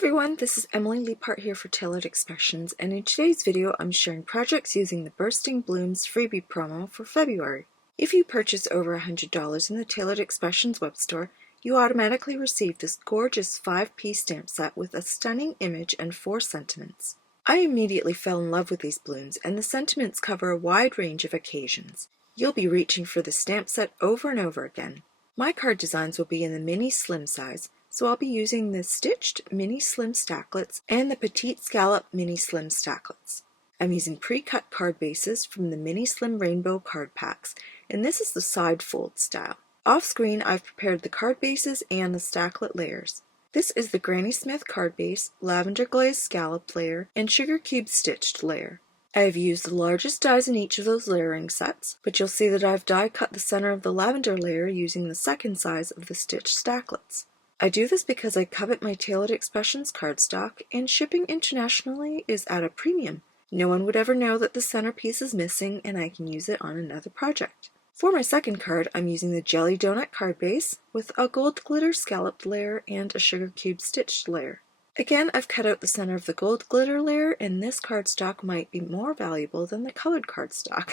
everyone, this is Emily Leiphart here for Tailored Expressions, and in today's video I'm sharing projects using the Bursting Blooms freebie promo for February. If you purchase over $100 in the Tailored Expressions web store, you automatically receive this gorgeous 5-piece stamp set with a stunning image and 4 sentiments. I immediately fell in love with these blooms, and the sentiments cover a wide range of occasions. You'll be reaching for the stamp set over and over again. My card designs will be in the mini slim size, so I'll be using the stitched mini slim stacklets and the Petite Scallop mini slim stacklets. I'm using pre-cut card bases from the mini slim rainbow card packs, and this is the side fold style. Off screen I've prepared the card bases and the stacklet layers. This is the Granny Smith card base, Lavender Glaze scallop layer, and Sugar Cube stitched layer. I have used the largest dies in each of those layering sets, but you'll see that I've die cut the center of the lavender layer using the second size of the stitched stacklets. I do this because I covet my Tailored Expressions cardstock, and shipping internationally is at a premium. No one would ever know that the centerpiece is missing, and I can use it on another project. For my second card, I'm using the Jelly Donut card base with a gold glitter scalloped layer and a Sugar Cube stitched layer. Again, I've cut out the center of the gold glitter layer, and this cardstock might be more valuable than the colored cardstock.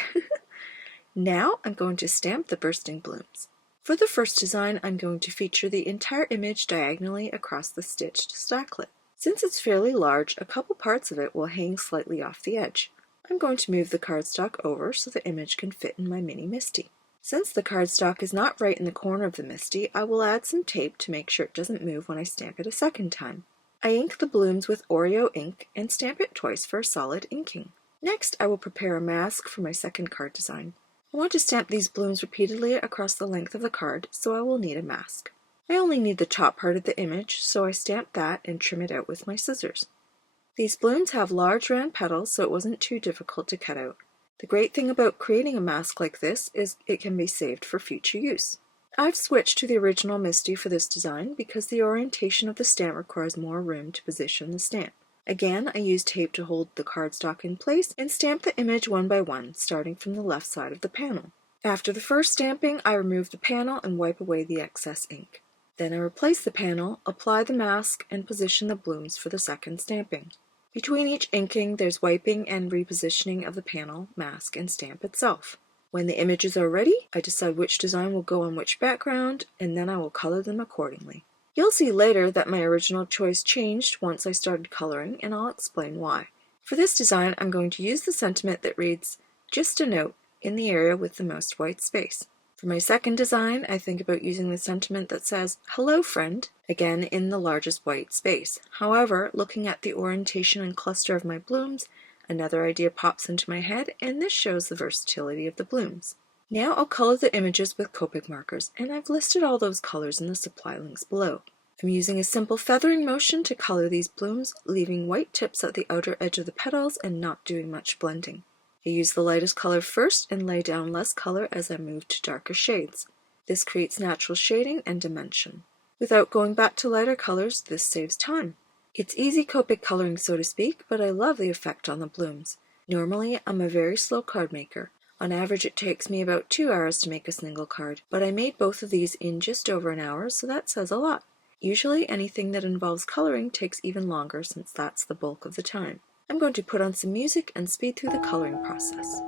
Now I'm going to stamp the Bursting Blooms. For the first design, I'm going to feature the entire image diagonally across the stitched stacklet. Since it's fairly large, a couple parts of it will hang slightly off the edge. I'm going to move the cardstock over so the image can fit in my mini Misty. Since the cardstock is not right in the corner of the Misty, I will add some tape to make sure it doesn't move when I stamp it a second time. I ink the blooms with Oreo ink and stamp it twice for a solid inking. Next, I will prepare a mask for my second card design. I want to stamp these blooms repeatedly across the length of the card, so I will need a mask. I only need the top part of the image, so I stamp that and trim it out with my scissors. These blooms have large round petals, so it wasn't too difficult to cut out. The great thing about creating a mask like this is it can be saved for future use. I've switched to the original Misty for this design because the orientation of the stamp requires more room to position the stamp. Again, I use tape to hold the cardstock in place and stamp the image one by one, starting from the left side of the panel. After the first stamping, I remove the panel and wipe away the excess ink. Then I replace the panel, apply the mask, and position the blooms for the second stamping. Between each inking, there's wiping and repositioning of the panel, mask, and stamp itself. When the images are ready, I decide which design will go on which background, and then I will color them accordingly. You'll see later that my original choice changed once I started coloring, and I'll explain why. For this design, I'm going to use the sentiment that reads, "Just a note," in the area with the most white space. For my second design, I think about using the sentiment that says, "Hello, friend," again in the largest white space. However, looking at the orientation and cluster of my blooms, another idea pops into my head, and this shows the versatility of the blooms. Now I'll color the images with Copic markers, and I've listed all those colors in the supply links below. I'm using a simple feathering motion to color these blooms, leaving white tips at the outer edge of the petals and not doing much blending. I use the lightest color first and lay down less color as I move to darker shades. This creates natural shading and dimension. Without going back to lighter colors, this saves time. It's easy Copic coloring, so to speak, but I love the effect on the blooms. Normally, I'm a very slow card maker. On average, it takes me about 2 hours to make a single card, but I made both of these in just over an hour, so that says a lot. Usually, anything that involves coloring takes even longer since that's the bulk of the time. I'm going to put on some music and speed through the coloring process.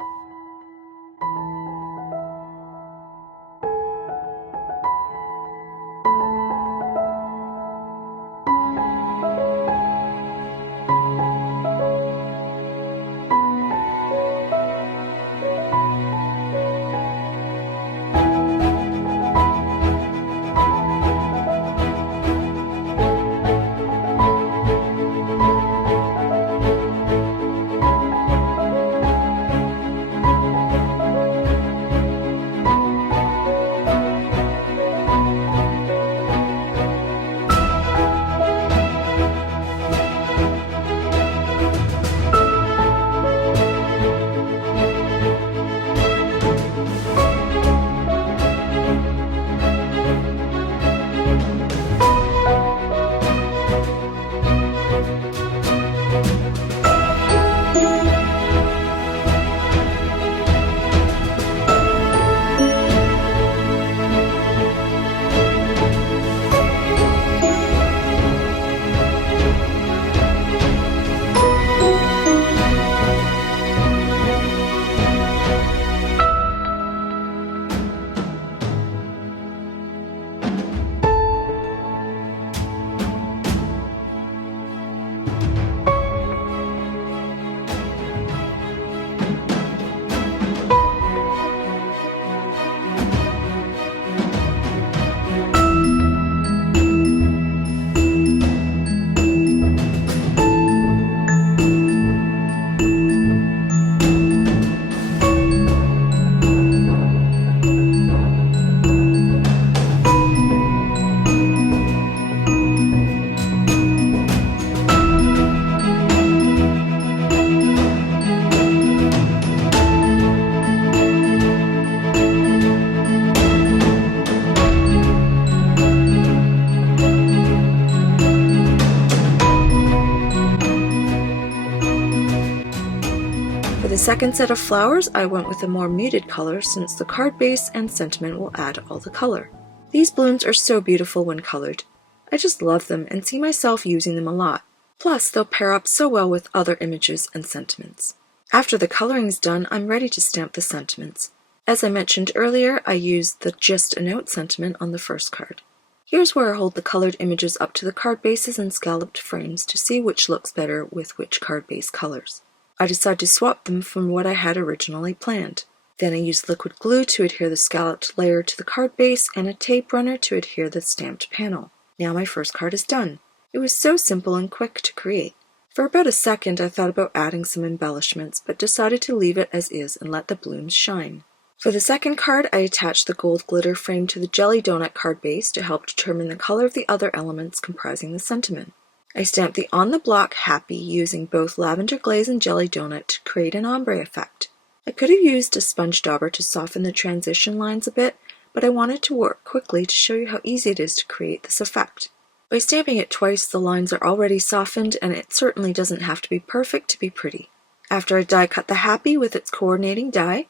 second set of flowers, I went with a more muted color since the card base and sentiment will add all the color. These blooms are so beautiful when colored. I just love them and see myself using them a lot. Plus, they'll pair up so well with other images and sentiments. After the coloring is done, I'm ready to stamp the sentiments. As I mentioned earlier, I used the Just a Note sentiment on the first card. Here's where I hold the colored images up to the card bases and scalloped frames to see which looks better with which card base colors. I decided to swap them from what I had originally planned. Then I used liquid glue to adhere the scalloped layer to the card base and a tape runner to adhere the stamped panel. Now my first card is done. It was so simple and quick to create. For about a second I thought about adding some embellishments, but decided to leave it as is and let the blooms shine. For the second card, I attached the gold glitter frame to the jelly donut card base to help determine the color of the other elements comprising the sentiment. I stamped the On the Block Happy using both lavender glaze and jelly donut to create an ombre effect. I could have used a sponge dauber to soften the transition lines a bit, but I wanted to work quickly to show you how easy it is to create this effect. By stamping it twice, the lines are already softened and it certainly doesn't have to be perfect to be pretty. After I die cut the Happy with its coordinating die,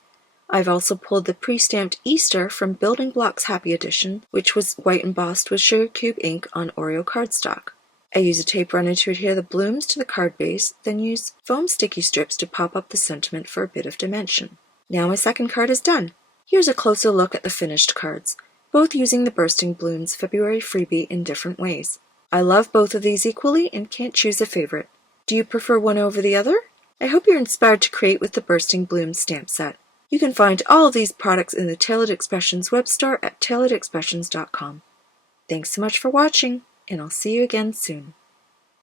I've also pulled the pre-stamped Easter from Building Blocks Happy Edition, which was white embossed with sugar cube ink on Oreo cardstock. I use a tape runner to adhere the blooms to the card base, then use foam sticky strips to pop up the sentiment for a bit of dimension. Now my second card is done. Here's a closer look at the finished cards, both using the Bursting Blooms February freebie in different ways. I love both of these equally and can't choose a favorite. Do you prefer one over the other? I hope you're inspired to create with the Bursting Blooms stamp set. You can find all of these products in the Tailored Expressions web store at tailoredexpressions.com. Thanks so much for watching, and I'll see you again soon.